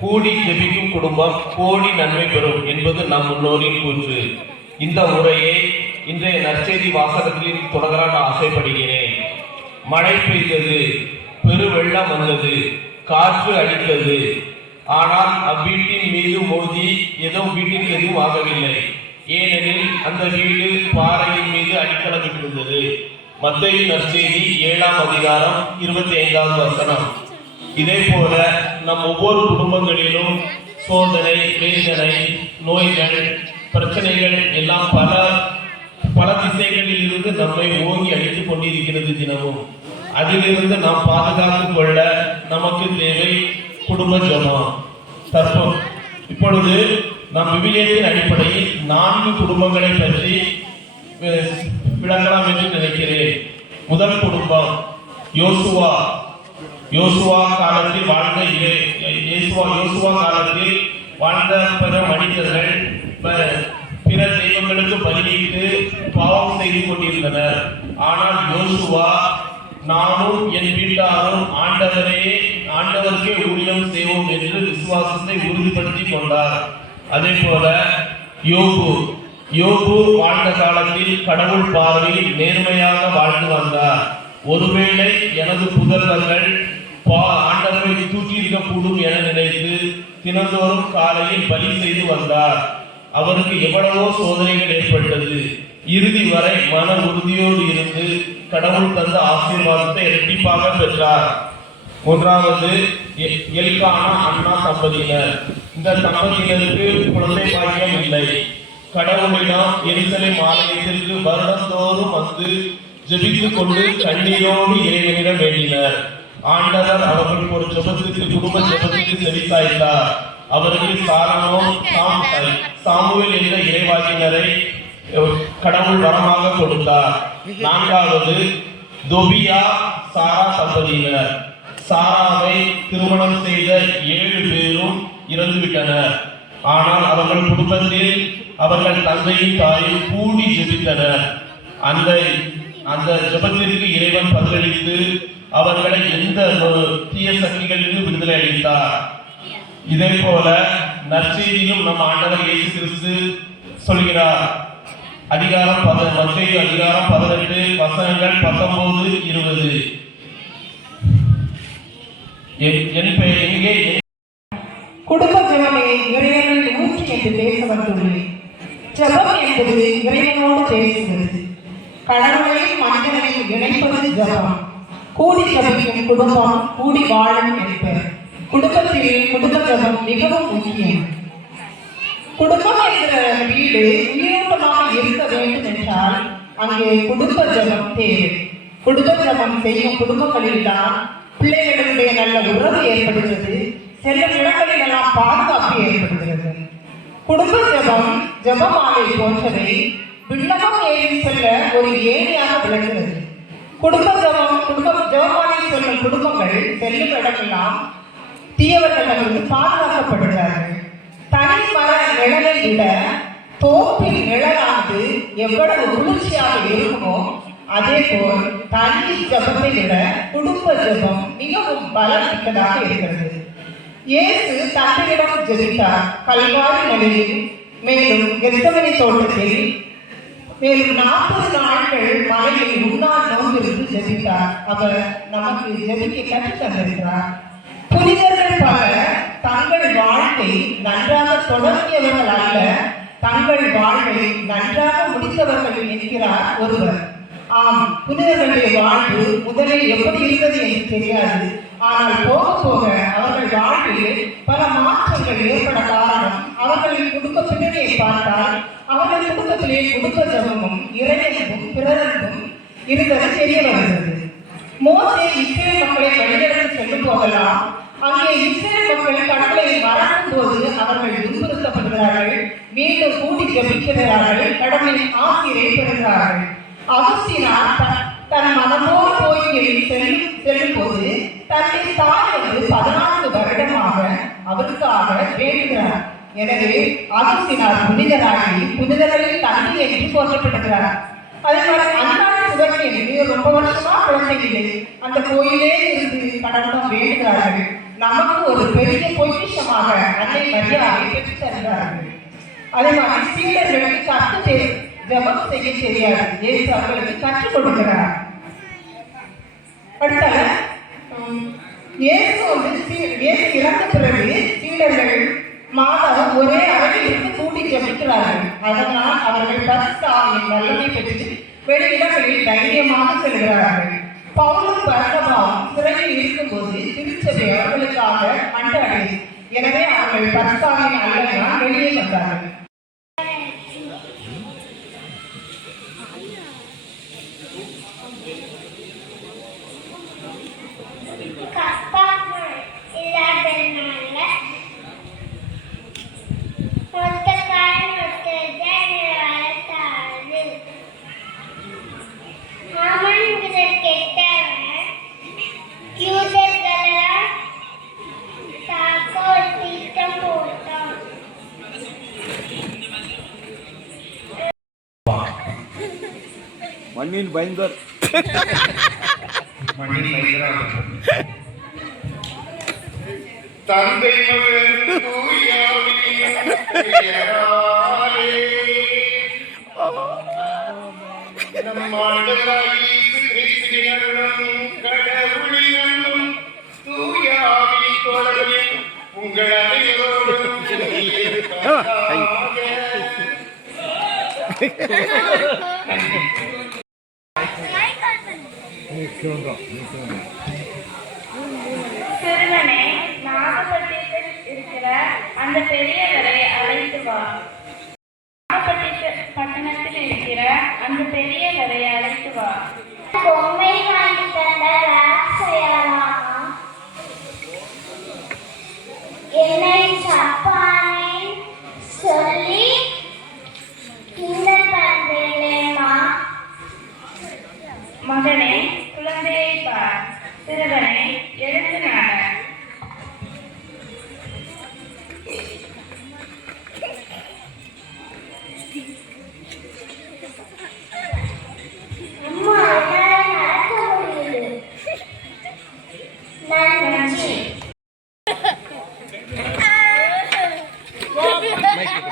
கூடி ஜெபிக்கும் குடும்பம் கோடி நன்மை பெறும் என்பது நம் முன்னோரின் கூற்று. இந்த உரையை இன்றைய நற்செய்தி வாசகத்தில் தொடர நான் ஆசைப்படுகிறேன். மழை பெய்தது பெருவெள்ளம் வந்தது காற்று அடித்தது. ஆனால் அவ்வீட்டின் மீது மோதி எதுவும் வீட்டில் எதுவும் ஆகவில்லை. ஏனெனில் அந்த வீடு பாறையின் மீது அடித்தளமிட்டிருந்தது. மத்தேயு நற்செய்தி ஏழாம் அதிகாரம் இருபத்தி ஐந்தாவது வசனம். இதே போல நம் ஒவ்வொரு குடும்பங்களிலும் சோதனை வேதனை நோய்கள் பிரச்சனைகள் எல்லாம் பல பல திசைகளில் இருந்து நம்மை ஓங்கி அடித்துக் கொண்டிருக்கிறது தினமும். அதிலிருந்து நாம் பாதுகாத்துக் கொள்ள நமக்கு தேவை குடும்ப ஜெபம் தற்போது இப்பொழுது நம் விவிலியத்தின் அடிப்படையில் நான்கு குடும்பங்களை பற்றி விளங்கலாம் விளக்கலாம் என்று நினைக்கிறேன். முதல் குடும்பம் யோசுவா. யோசுவா காலத்தில் வாழ்ந்த இயேசுவா யோசுவா காலத்தில் வாழ்ந்த பிற மனிதர்கள் பிற தெய்வங்களுக்கு பலியிட்டு பாவம் செய்து கொண்டிருந்தனர். ஆனால் யோசுவா நானும் என் வீட்டாரும் ஆண்டவரே ஆண்டவருக்கே ஊழியம் செய்வோம் என்று விசுவாசத்தை உறுதிப்படுத்தி கொண்டார். அதே போல யோபு யோபு வாழ்ந்த காலத்தில் கடவுள் பார்வையில் நேர்மையாக வாழ்ந்து வந்தார். ஒருவேளை எனது புதல்வர்கள் ஆண்டவரை தூக்கி இருக்கக்கூடும் என நினைத்து தினந்தோறும் காலையில் பலி செய்து வந்தார். அவருக்கு எவ்வளவோ சோதனைகள் ஏற்பட்டது. இறுதி வரை மன உறுதியோடு இருந்து கடவுள் தந்த ஆசீர்வாதத்தை இரட்டிப்பாக பெற்றார். மூன்றாவது எ- எல்கானா அண்ணா தம்பதியினர். இந்த தம்பதியினருக்கு குழந்தை பாக்கியம் இல்லை. கடவுளிடம் எரிசலை ஆலயத்திற்கு வருடந்தோறும் வந்து ஜெபித்துக் கொண்டு கண்ணீரோடு இறைவனிடம் வேண்டினர். ஆண்டவர் அவர்களுக்கு ஒரு ஜெபத்துக்கு குடும்ப ஜெபத்துக்கு செவிசாய்த்தார் அவருக்கு சாலமோன் சாம் சாமுவேல் என்ற இறைவாக்கினரை கடவுள் வரமாக கொடுத்தார் நான்காவது தொபியா சாரா தம்பதியினர். சாராவை திருமணம் செய்த ஏழு பேரும் இறந்துவிட்டனர். ஆனால் அவர்கள் குடும்பத்தில் அவர்கள் தந்தையும் தாயும் கூடி ஜெபித்தனர். அந்த அந்த ஜெபத்திற்கு இறைவன் பதிலளித்து அவர்களை எந்த ஒரு தீய சக்திகளிலிருந்து விடுதலை அளித்தார். இதே போல நற்செய்தியிலும் நம் ஆண்டவர் இயேசு கிறிஸ்து சொல்கிறார். அதிகாரம் பத மத்திய அதிகாரம் பதினெட்டு வசனங்கள் பத்தொன்பது இருபது. என் பெயர் எங்கே? குடும்ப ஜெபமே இறைவனின் ஊற்றி என்று பேச வந்துள்ளேன் ஜெபம் என்பது இறைவனோடு பேசுகிறது. கடவுளையும் மனிதனையும் இணைப்பது ஜபம். கூடி ஜெபிக்கும் குடும்பம் கூடி வாழும் என்பர். குடும்பத்தில் குடும்ப ஜெபம் மிகவும் முக்கியம். குடும்பம் என்கிற வீடு உயிரோட்டமாக இருக்க வேண்டும் என்றால் அங்கே குடும்ப ஜபம் தேவை. குடும்ப ஜபம் செய்யும் குடும்பங்களில் தான் பிள்ளைகளுடைய நல்ல உறவு ஏற்படுகிறது சில இடங்களில் எல்லாம் பாதுகாப்பு ஏற்படுகிறது. குடும்ப ஜெபம் ஜபமாலை போன்றவை விண்ணகம் ஏறி செல்ல ஒரு ஏணியாக விளங்குகிறது. குடும்ப ஜபம் குடும்ப ஜெபமாலை சொல்லும் குடும்பங்கள் செல்லும் இடமெல்லாம் தீயவர்களிடமிருந்து பாதுகாக்கப்படுகிறார்கள் தனி மர நிழலை விட தோப்பின் நிழலானது எவ்வளவு குளிர்ச்சியாக இருக்குமோ அதே போல் தனி ஜபத்தை விட குடும்ப ஜபம் மிகவும் பலம் மிக்கதாக இருக்கிறது. இயேசு தந்தையிடம் ஜெபித்தார். கல்வாரி மலையில் மேலும் கெத்தமனி தோட்டத்தில் மேலும் நாற்பது நாட்கள் மலையில் உண்ணாது நோம்பிருந்து அவர் நமக்கு ஜெபிக்க கற்றுத் தந்திருக்கிறார் புனிதர்கள் பலர் தங்கள் வாழ்க்கை நன்றாக தொடங்கியவர்கள் அல்ல தங்கள் வாழ்வை நன்றாக முடித்தவர்கள் என்கிறார் ஒருவர். ஆம் புனிதர்களுடைய வாழ்வு முதலில் எப்படி இருந்தது என்று தெரியாது. ஆனால் போக போக அவர்கள் வாழ்வில் பல மாற்றங்கள் ஏற்பட காரணம் அவர்களின் குடும்ப பின்னணியை பார்த்தால் அவர்கள் குடும்பத்திலே குடும்ப ஜபமும் இறையன்பும் பிறரன்பும் இருந்தது தெரிய வருகிறது மோசே இஸ்ரேல் மக்களை வழிநடத்தி சென்று போகலாம். அங்கே இஸ்ரேல் மக்கள் கடவுளை மறக்கும் போது அவர்கள் துன்புறுத்தப்படுகிறார்கள். மீண்டும் கூட்டி ஜபிக்கிறார்கள். கடவுளின் ஆசிரியை பெறுகிறார்கள். அகஸ்தினார் தன் மனமோடு கோயிலில் செல்லும் செல்லும் போது தன்னை தாய் வந்து பதினான்கு வருடமாக அவருக்காக வேண்டுகிறார். எனவே அகஸ்தினார் புனிதராகி புனிதர்களில் தண்ணி என்று போற்றப்படுகிறார். அதே மாதிரி ரொம்ப வருஷமா குழந்தை அந்த கோயிலே இருந்து கடவுளம் வேண்டுகிறார்கள். நமக்கு ஒரு பெரிய பொக்கிஷமாக அன்னை மரியாதை பெற்று தருகிறார்கள். அதே மாதிரி சீடர்களுக்கு கத்து தெ- செய்ய தெரியாது. இயேசு அவர்களுக்கு கற்றுக் கொடுக்கிறார். அடுத்தது உம், இயேசு வந்து இயேசு இறந்த பிறகு சீடர்கள் மாதம் ஒரே அறையில் இருந்து கூட்டி ஜெபிக்கிறார்கள். அதனால் அவர்கள் பரிசுத்த ஆவியின் வல்லமை பெற்று வெளியிடங்களில் தைரியமாக செல்கிறார்கள். பவுலும் பர்ணபாவும் சிறையில் இருக்கும்போது திருச்சபை அவர்களுக்காக மன்றாடியது. எனவே அவர்கள் பரிசுத்தாவின் அல்லனால் வெளியே வந்தார்கள். மண்ணின் பயந்தர் தந்தை தூயாவின் பெயராலே. நம் ஆண்டவராகிய இயேசு கிறிஸ்துவின் அருளும் கடவுளின் அன்பும் தூய ஆவியின் தோழமையும் உங்கள் அனைவரோடும் இருப்பதாக. சிறுவனே நாகப்பட்டினத்தில் இருக்கிற அந்த பெரியவரை அழைத்து வா. நாகப்பட்டின பட்டணத்தில் இருக்கிற அந்த பெரியவரை அழைத்து வா. பொம்மை নাকি